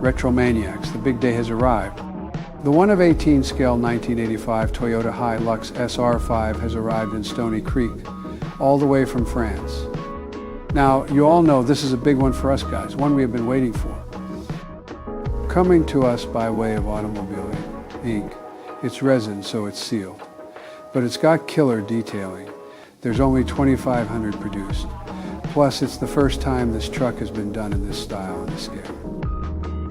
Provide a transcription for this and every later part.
RetroManiacs, the big day has arrived. The 1 of 18 scale 1985 Toyota Hilux SR5 has arrived in Stony Creek, all the way from France. Now, you all know this is a big one for us guys, one we have been waiting for. Coming to us by way of OttOmobile Inc. It's resin, so it's sealed. But it's got killer detailing. There's only 2,500 produced. Plus, it's the first time this truck has been done in this style and this scale.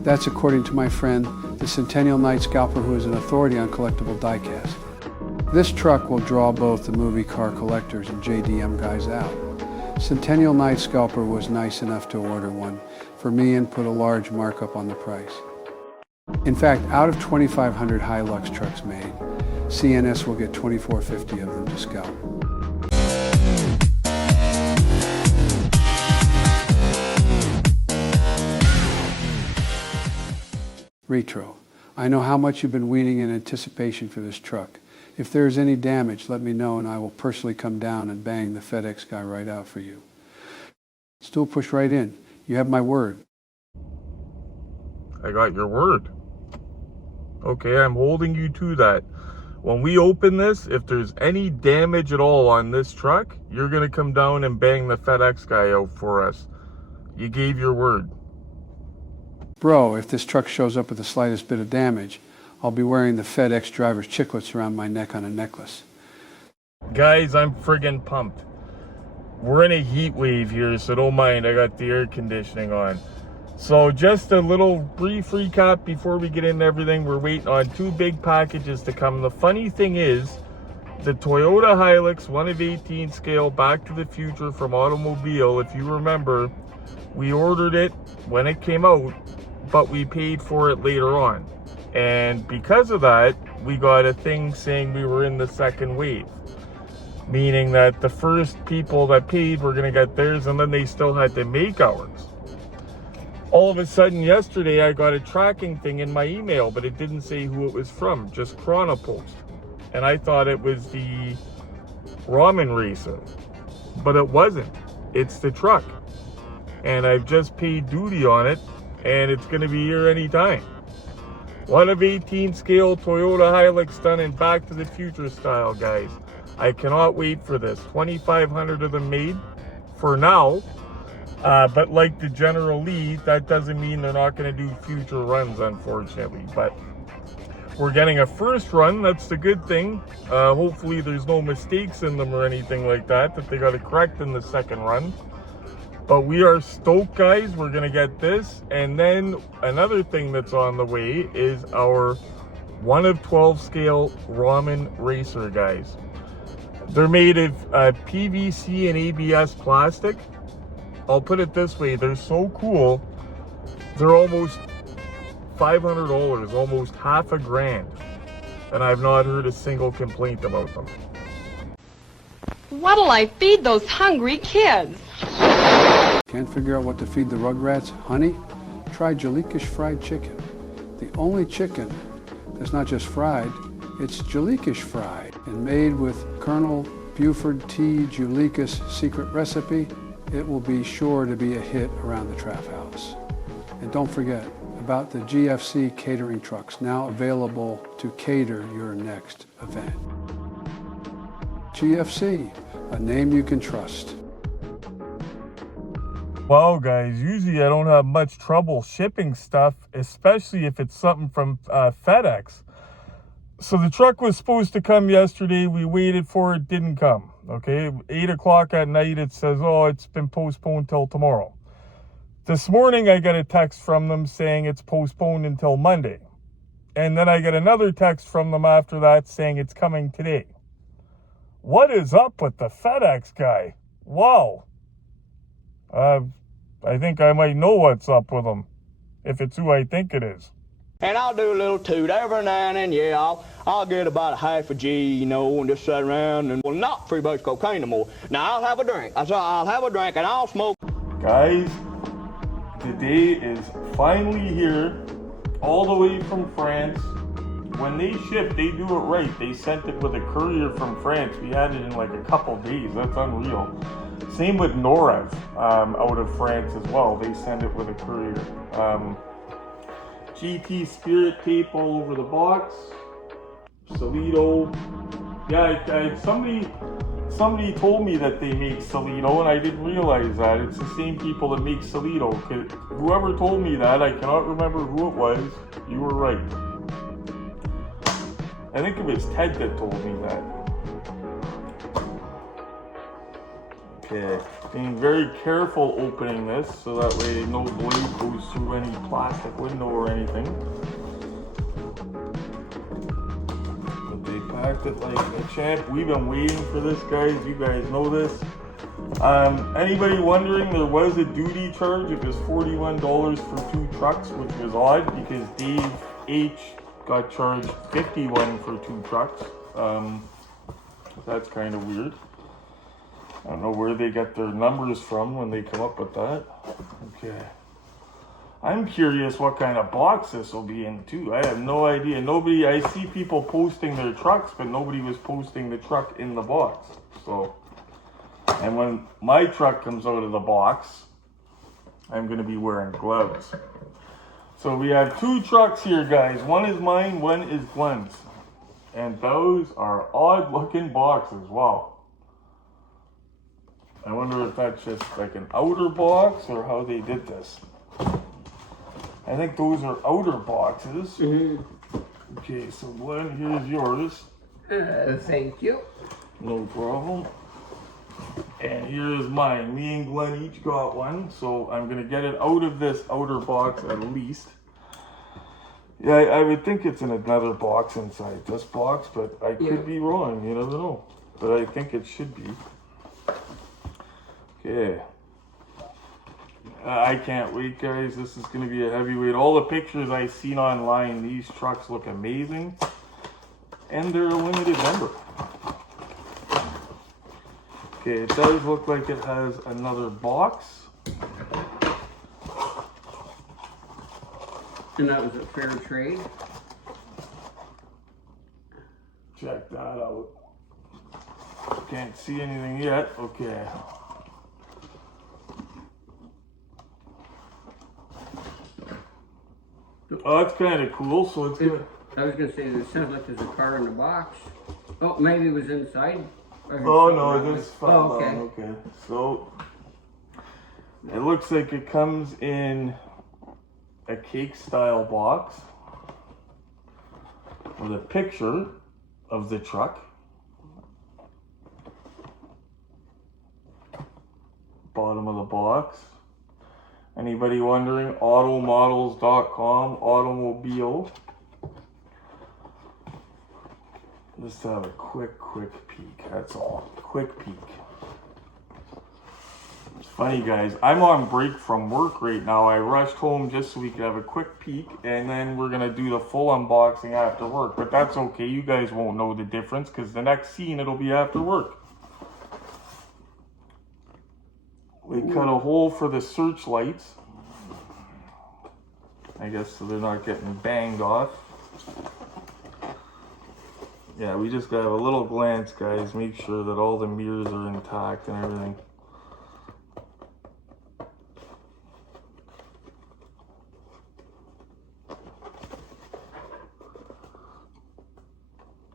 That's according to my friend, the Centennial Night Scalper, who is an authority on Collectible Diecast. This truck will draw both the movie car collectors and JDM guys out. Centennial Night Scalper was nice enough to order one for me and put a large markup on the price. In fact, out of 2,500 Hilux trucks made, CNS will get 2,450 of them to scalp. Retro, I know how much you've been waiting in anticipation for this truck. If there is any damage, let me know and I will personally come down and bang the FedEx guy right out for you. Still push right in. You have my word. I got your word. Okay, I'm holding you to that. When we open this, if there's any damage at all on this truck, you're going to come down and bang the FedEx guy out for us. You gave your word. Bro, if this truck shows up with the slightest bit of damage, I'll be wearing the FedEx driver's chiclets around my neck on a necklace. Guys, I'm friggin' pumped. We're in a heat wave here, so don't mind, I got the air conditioning on. So just a little brief recap before we get into everything. We're waiting on 2 big packages to come. The funny thing is, the Toyota Hilux 1 of 18 scale Back to the Future from OttOmobile, if you remember, we ordered it when it came out, but we paid for it later on. And because of that, we got a thing saying we were in the second wave. Meaning that the first people that paid were going to get theirs, and then they still had to make ours. All of a sudden yesterday I got a tracking thing in my email, but it didn't say who it was from, just Chronopost. And I thought it was the ramen racer, but it wasn't. It's the truck. And I've just paid duty on it, and it's going to be here anytime. 1 of 18 scale Toyota Hilux done in Back to the Future style, guys. I cannot wait for this. 2,500 of them made for now. But like the General Lee, that doesn't mean they're not going to do future runs, unfortunately. But we're getting a first run. That's the good thing. Hopefully there's no mistakes in them or anything like that they got to correct in the second run. But we are stoked, guys. We're going to get this. And then another thing that's on the way is our 1 of 12 scale ramen racer, guys. They're made of PVC and ABS plastic. I'll put it this way, they're so cool. They're almost $500, almost half a grand. And I've not heard a single complaint about them. What'll I feed those hungry kids? Can't figure out what to feed the Rugrats? Honey? Try Jalikish fried chicken. The only chicken that's not just fried, it's Jalikish fried and made with Colonel Buford T. Jalikish secret recipe. It will be sure to be a hit around the Trap House. And don't forget about the GFC catering trucks, now available to cater your next event. GFC, a name you can trust. Well, guys, usually I don't have much trouble shipping stuff, especially if it's something from FedEx. So the truck was supposed to come yesterday. We waited for it, didn't come. Okay, 8 o'clock at night, it says, oh, it's been postponed till tomorrow. This morning, I got a text from them saying it's postponed until Monday. And then I get another text from them after that saying it's coming today. What is up with the FedEx guy? Wow. I think I might know what's up with him, if it's who I think it is. And I'll do a little toot every now and then, yeah, I'll get about a half a G, you know, and just sit around and, well, not free base cocaine no more. Now, I'll have a drink. I'll have a drink and I'll smoke. Guys, the day is finally here, all the way from France. When they ship, they do it right. They sent it with a courier from France. We had it in like a couple days. That's unreal. Same with Norev, out of France as well. They send it with a courier. GT Spirit tape all over the box. Solido. Yeah, somebody told me that they make Solido, and I didn't realize that. It's the same people that make Solido. Whoever told me that, I cannot remember who it was. You were right. I think it was Ted that told me that. Okay, being very careful opening this so that way no blade goes through any plastic window or anything. But they packed it like a champ. We've been waiting for this, guys. You guys know this. Anybody wondering, there was a duty charge. It was $41 for 2 trucks, which was odd because Dave H got charged $51 for 2 trucks. That's kind of weird. I don't know where they get their numbers from when they come up with that. Okay. I'm curious what kind of box this will be in too. I have no idea. I see people posting their trucks, but nobody was posting the truck in the box. So, and when my truck comes out of the box, I'm going to be wearing gloves. So we have 2 trucks here, guys. One is mine, one is Glenn's. And those are odd looking boxes. Wow. I wonder if that's just like an outer box or how they did this. I think those are outer boxes. Mm-hmm. Okay, so Glenn, here's yours. Thank you. No problem. And here's mine. Me and Glenn each got one, so I'm gonna get it out of this outer box at least. Yeah, I would think it's in another box inside this box, but I could be wrong. You never know. But I think it should be. Okay. I can't wait, guys. This is going to be a heavyweight. All the pictures I've seen online, these trucks look amazing. And they're a limited number. Okay, it does look like it has another box. And that was a fair trade. Check that out. Can't see anything yet. Okay. Oh, that's kind of cool. So it's gonna. I was gonna say, it sounds like there's a car in the box. Oh, maybe it was inside. Oh no, this fell okay. down. Okay, so it looks like it comes in a cake style box with a picture of the truck. Bottom of the box. Anybody wondering? Automodels.com, automobile. Just to have a quick peek. That's all. Quick peek. It's funny, guys. I'm on break from work right now. I rushed home just so we could have a quick peek, and then we're gonna do the full unboxing after work. But that's okay. You guys won't know the difference because the next scene it'll be after work. We cut a hole for the searchlights. I guess so they're not getting banged off. Yeah, we just gotta have a little glance, guys. Make sure that all the mirrors are intact and everything.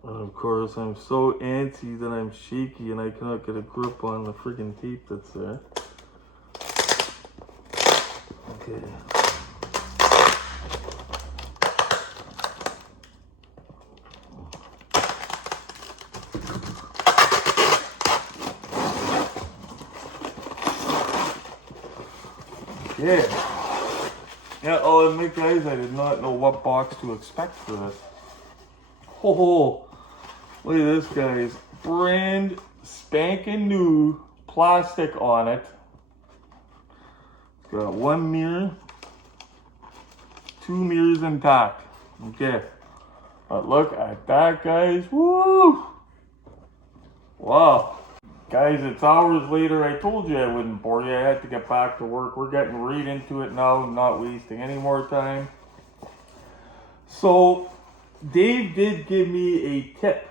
And of course, I'm so antsy that I'm shaky and I cannot get a grip on the friggin' tape that's there. Okay. Yeah, I'll admit, guys, I did not know what box to expect for this. Oh, look at this, guys. Brand spanking new plastic on it. It's got 1 mirror, 2 mirrors intact. Okay, but look at that, guys. Woo! Wow. Guys, it's hours later. I told you I wouldn't bore you. I had to get back to work. We're getting right into it now. I'm not wasting any more time. So, Dave did give me a tip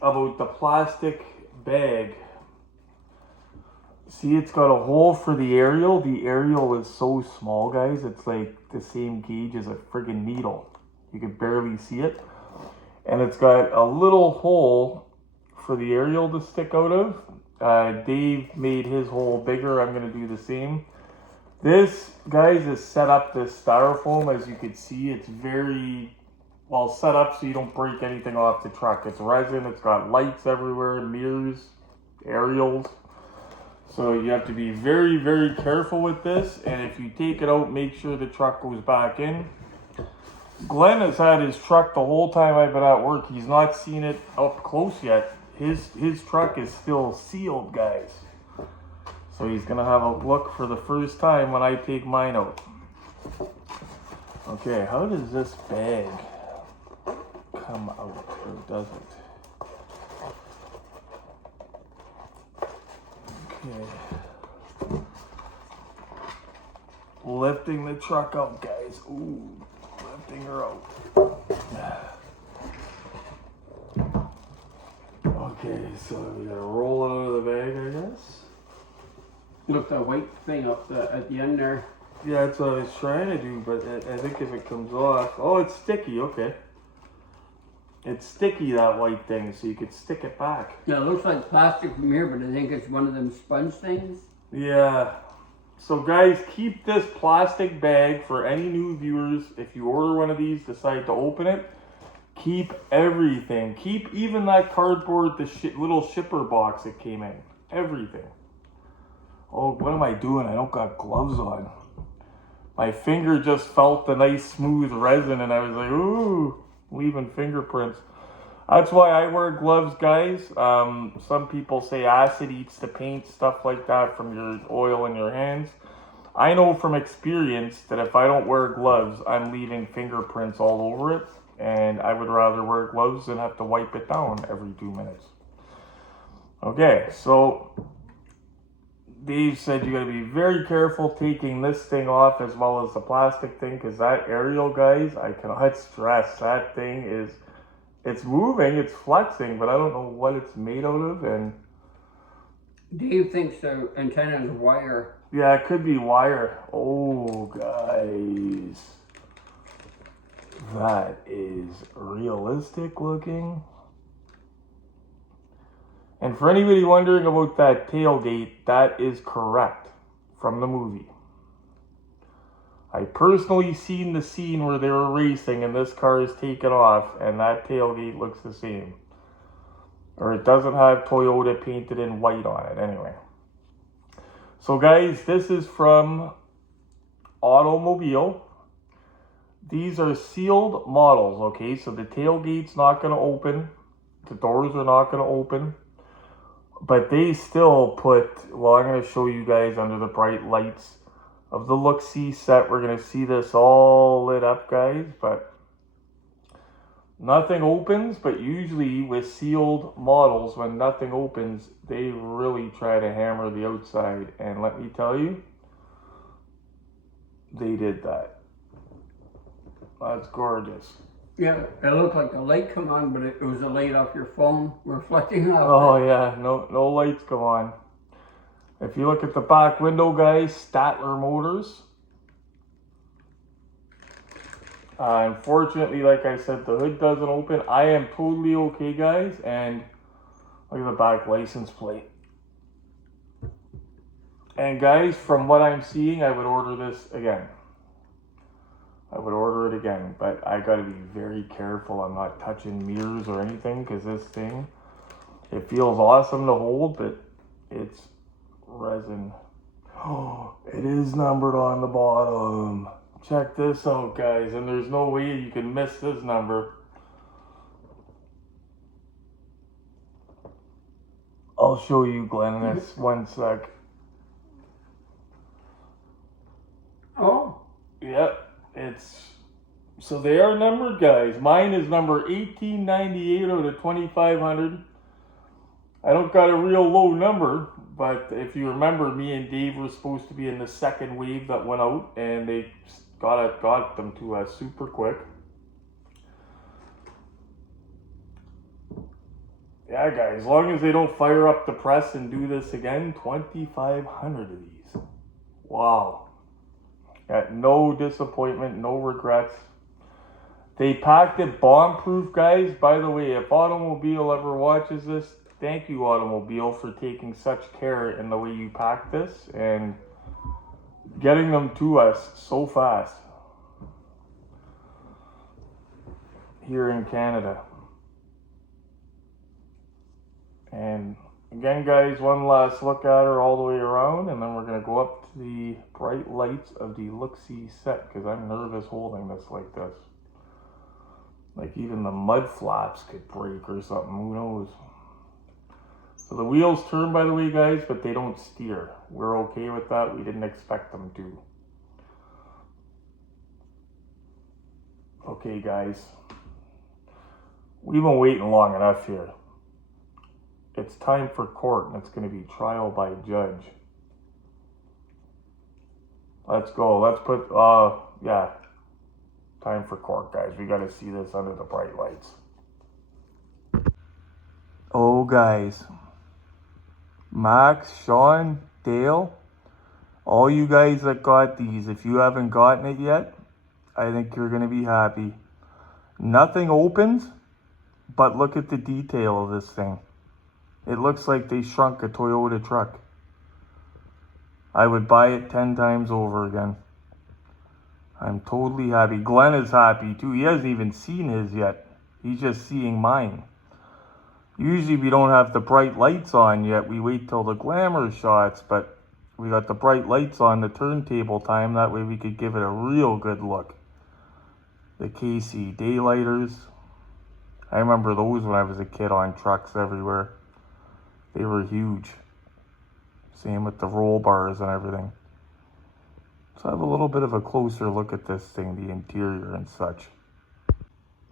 about the plastic bag. See, it's got a hole for the aerial. The aerial is so small, guys. It's like the same gauge as a friggin' needle. You can barely see it. And it's got a little hole for the aerial to stick out of. Dave made his hole bigger. I'm going to do the same. This, guys, is set up, this styrofoam. As you can see, it's very well set up so you don't break anything off the truck. It's resin. It's got lights everywhere, mirrors, aerials. So you have to be very, very careful with this. And if you take it out, make sure the truck goes back in. Glenn has had his truck the whole time I've been at work. He's not seen it up close yet. His truck is still sealed, guys. So he's gonna have a look for the first time when I take mine out. Okay, how does this bag come out, or does it? Okay. Lifting the truck out, guys. Ooh, lifting her out. Okay, so we gotta roll it out of the bag, I guess. Look, that white thing up at the end there. Yeah, that's what I was trying to do, but I think if it comes off... Oh, it's sticky, okay. It's sticky, that white thing, so you could stick it back. Yeah, it looks like plastic from here, but I think it's one of them sponge things. Yeah. So guys, keep this plastic bag for any new viewers. If you order one of these, decide to open it, keep everything. Keep even that cardboard, the little shipper box it came in. Everything. Oh, what am I doing? I don't got gloves on. My finger just felt the nice smooth resin and I was like, ooh, leaving fingerprints. That's why I wear gloves, guys. Some people say acid eats the paint, stuff like that from your oil in your hands. I know from experience that if I don't wear gloves, I'm leaving fingerprints all over it. And I would rather wear gloves than have to wipe it down every 2 minutes. Okay, so Dave said you got to be very careful taking this thing off as well as the plastic thing, because that aerial, guys, I cannot stress, that thing is, it's moving, it's flexing, but I don't know what it's made out of. And Dave thinks the antenna is wire. yeah, it could be wire. Oh, guys, that is realistic looking. And for anybody wondering about that tailgate, that is correct from the movie. I personally seen the scene where they were racing and this car is taken off and that tailgate looks the same. Or it doesn't have Toyota painted in white on it anyway. So guys, this is from OttOmobile. These are sealed models, okay? So the tailgate's not going to open. The doors are not going to open. But they still put, well, I'm going to show you guys under the bright lights of the look-see set. We're going to see this all lit up, guys, but nothing opens. But usually with sealed models, when nothing opens, they really try to hammer the outside. And let me tell you, they did that. That's gorgeous. Yeah, it looked like the light come on, but it was a light off your phone reflecting off. Oh yeah, no lights come on. If you look at the back window, guys, Statler Motors. Unfortunately, like I said, the hood doesn't open. I am totally okay, guys, and look at the back license plate. And guys, from what I'm seeing, I would order this again. I would order it again, but I gotta be very careful. I'm not touching mirrors or anything, because this thing, it feels awesome to hold, but it's resin. Oh, it is numbered on the bottom. Check this out, guys, and there's no way you can miss this number. I'll show you, Glenn, in this 1 sec. Oh. Yep. So they are numbered, guys. Mine is number 1898 out of 2500. I don't got a real low number, but if you remember, me and Dave were supposed to be in the second wave that went out, and they got them to us super quick. Yeah, guys, as long as they don't fire up the press and do this again, 2,500 of these. Wow. Got no disappointment, no regrets. They packed it bomb-proof, guys. By the way, if Automobile ever watches this, thank you, Automobile, for taking such care in the way you packed this and getting them to us so fast here in Canada. And again, guys, one last look at her all the way around, and then we're going to go up to the bright lights of the look-see set, because I'm nervous holding this like this. Like even the mud flaps could break or something, who knows. So the wheels turn, by the way, guys, but they don't steer. We're okay with that. We didn't expect them to. Okay, guys. We've been waiting long enough here. It's time for court, and it's going to be trial by judge. Let's go. Let's put, yeah. Time for court, guys. We got to see this under the bright lights. Oh, guys. Max, Sean, Dale, all you guys that got these, if you haven't gotten it yet, I think you're going to be happy. Nothing opens, but look at the detail of this thing. It looks like they shrunk a Toyota truck. I would buy it 10 times over again. I'm totally happy. Glenn is happy too. He hasn't even seen his yet. He's just seeing mine. Usually we don't have the bright lights on yet. We wait till the glamour shots, but we got the bright lights on the turntable time. That way we could give it a real good look. The KC daylighters. I remember those when I was a kid on trucks everywhere. They were huge. Same with the roll bars and everything. So have a little bit of a closer look at this thing, the interior and such.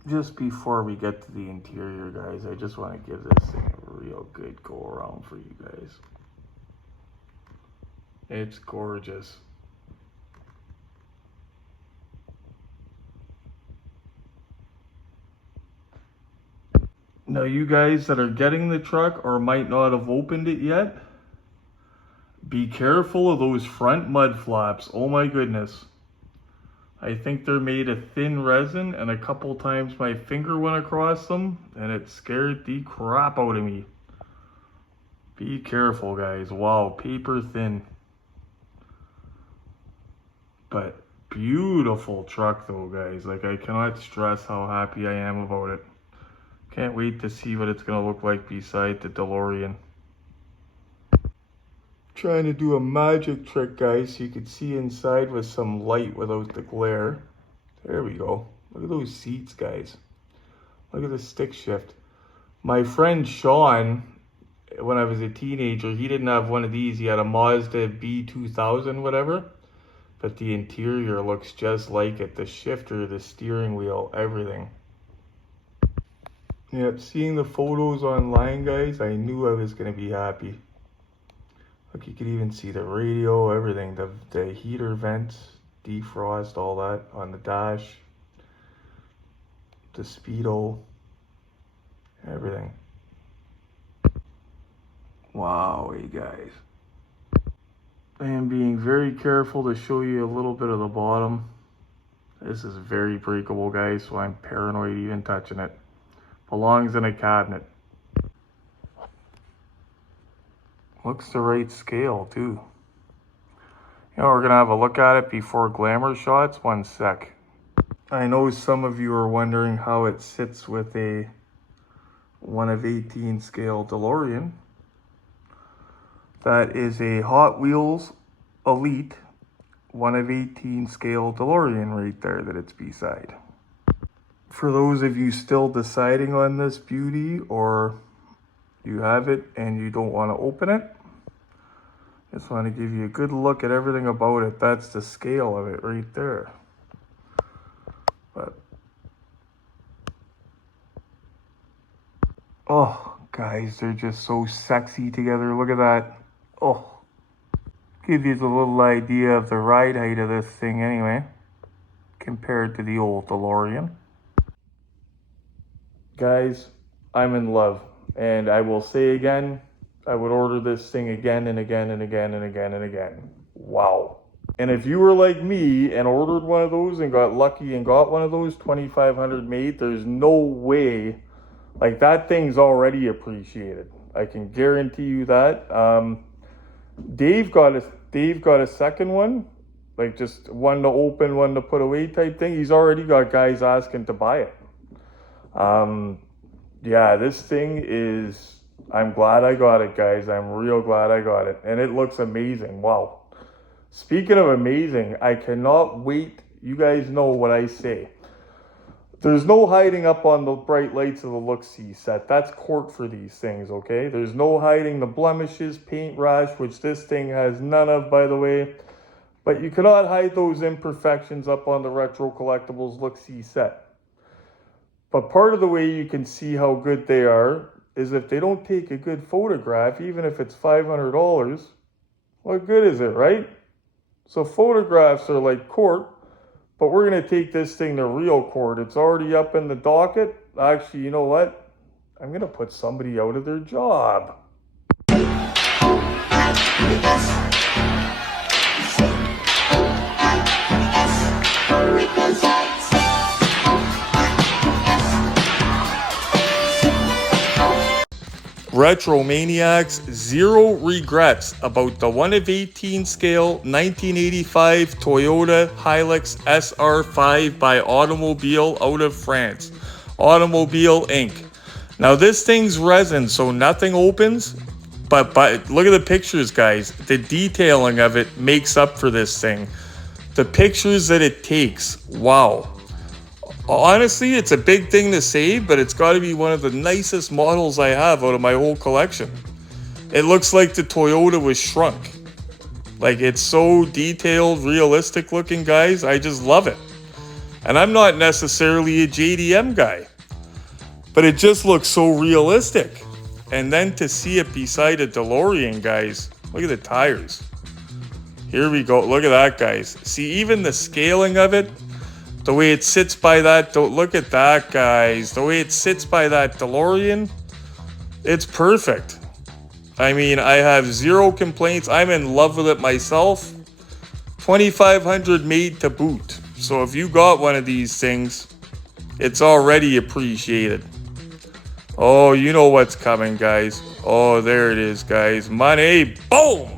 Just before we get to the interior, guys, I just want to give this thing a real good go around for you guys. It's gorgeous. Now you guys that are getting the truck or might not have opened it yet, be careful of those front mud flaps. Oh my goodness. I think they're made of thin resin, and a couple times my finger went across them and it scared the crap out of me. Be careful, guys. Wow, paper thin. But beautiful truck though, guys. Like, I cannot stress how happy I am about it. Can't wait to see what it's going to look like beside the DeLorean. Trying to do a magic trick, guys, so you could see inside with some light without the glare. There we go. Look at those seats, guys. Look at the stick shift. My friend Sean, when I was a teenager, he didn't have one of these. He had a Mazda B2000, whatever. But the interior looks just like it. The shifter, the steering wheel, everything. Yep, seeing the photos online, guys, I knew I was going to be happy. Look, you could even see the radio, everything. The heater vents, defrost, all that on the dash. The speedo, everything. Wow, you guys. I am being very careful to show you a little bit of the bottom. This is very breakable, guys, so I'm paranoid even touching it. Belongs in a cabinet. Looks the right scale too. You know, we're gonna have a look at it before glamour shots. One sec. I know some of you are wondering how it sits with a 1/18 scale DeLorean. That is a Hot Wheels Elite 1/18 scale DeLorean right there that it's beside. For those of you still deciding on this beauty, or you have it and you don't want to open it, just want to give you a good look at everything about it. That's the scale of it right there. But oh, guys, they're just so sexy together. Look at that. Oh, give you a little idea of the ride height of this thing anyway, compared to the old DeLorean. Guys, I'm in love. And I will say again, I would order this thing again and again and again and again and again. Wow. And if you were like me and ordered one of those and got lucky and got one of those 2,500 made, there's no way, like that thing's already appreciated. I can guarantee you that. Dave got a second one, like just one to open, one to put away type thing. He's already got guys asking to buy it. Yeah, this thing is, I'm glad I got it, guys. I'm real glad I got it. And it looks amazing. Wow. Speaking of amazing, I cannot wait. You guys know what I say. There's no hiding up on the bright lights of the look-see set. That's court for these things, okay? There's no hiding the blemishes, paint rash, which this thing has none of, by the way. But you cannot hide those imperfections up on the Retro Collectibles look-see set. But part of the way you can see how good they are is if they don't take a good photograph, even if it's $500, what good is it, right? So photographs are like court, but we're going to take this thing to real court. It's already up in the docket. Actually, you know what? I'm going to put somebody out of their job. RetroManiacs, zero regrets about the 1 of 18 scale 1985 Toyota Hilux SR5 by OttOmobile out of France. OttOmobile Inc. Now this thing's resin, so nothing opens, but look at the pictures, guys. The detailing of it makes up for this thing. The pictures that it takes, wow. Honestly, it's a big thing to say, but it's got to be one of the nicest models I have out of my whole collection. It looks like the Toyota was shrunk. Like, it's so detailed, realistic looking, guys. I just love it. And I'm not necessarily a JDM guy, but it just looks so realistic. And then to see it beside a DeLorean, guys, look at the tires. Here we go. Look at that, guys. See, even the scaling of it, the way it sits by that, look at that, guys. The way it sits by that DeLorean, it's perfect. I mean, I have zero complaints. I'm in love with it myself. 2,500 made to boot. So if you got one of these things, it's already appreciated. Oh, you know what's coming, guys. Oh, there it is, guys. Money, boom!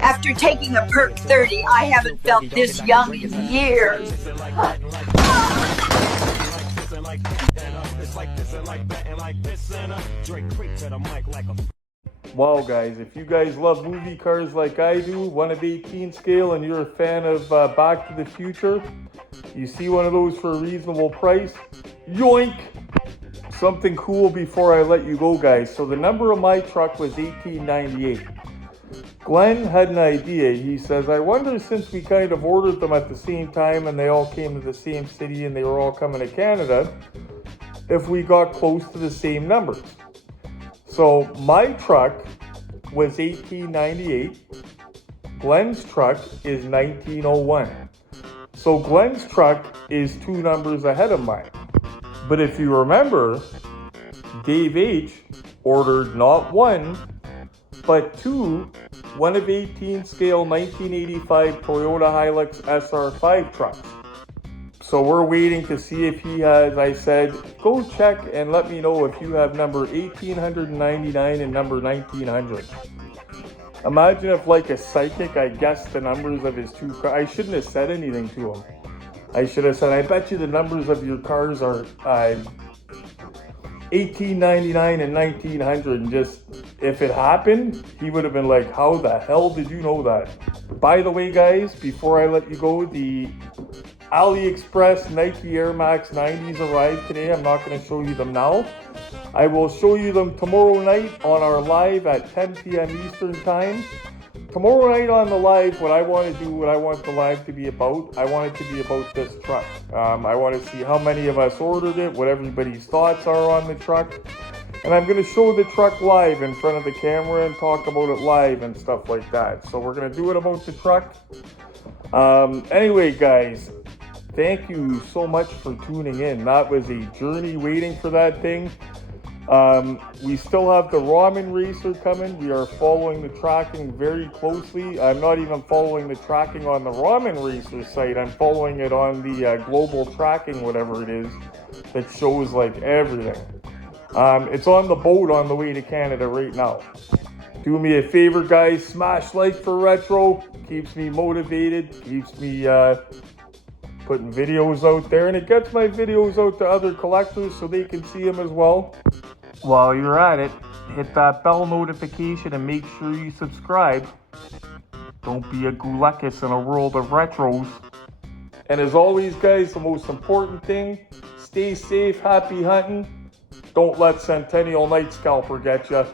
After taking a Perk 30, I haven't felt this young in years. Wow, guys, if you guys love movie cars like I do, 1 of 18 scale, and you're a fan of Back to the Future, you see one of those for a reasonable price, yoink! Something cool before I let you go, guys. So the number of my truck was 1898. Glenn had an idea. He says, I wonder, since we kind of ordered them at the same time and they all came to the same city and they were all coming to Canada, if we got close to the same numbers. So my truck was 1898. Glenn's truck is 1901. So Glenn's truck is 2 numbers ahead of mine. But if you remember, Dave H. ordered not 1, but 2 1 of 18 scale 1985 Toyota Hilux SR5 trucks. So we're waiting to see if he has. I said, go check and let me know if you have number 1899 and number 1900. Imagine if, like a psychic, I guessed the numbers of his 2 cars. I shouldn't have said anything to him. I should have said, I bet you the numbers of your cars are 1899 and 1900, and just, if it happened, he would have been like, how the hell did you know that? By the way, guys, before I let you go, the AliExpress Nike Air Max 90s arrived today. I'm not going to show you them now. I will show you them tomorrow night on our live at 10 p.m. Eastern time. Tomorrow night on the live, what I want to do, what I want the live to be about, I want it to be about this truck. I want to see how many of us ordered it, what everybody's thoughts are on the truck. And I'm going to show the truck live in front of the camera and talk about it live and stuff like that. So we're going to do it about the truck. Anyway, guys, thank you so much for tuning in. That was a journey waiting for that thing. We still have the ramen racer coming. We are following the tracking very closely. I'm not even following the tracking on the ramen racer site. I'm following it on the global tracking, whatever it is, that shows like everything. It's on the boat on the way to Canada right now. Do me a favor, guys, smash like for retro. Keeps me motivated, keeps me putting videos out there, and it gets my videos out to other collectors so they can see them as well. While you're at it, hit that bell notification and make sure you subscribe. Don't be a gulekis in a world of retros. And as always, guys, the most important thing, stay safe, happy hunting. Don't let Centennial Night Scalper get ya.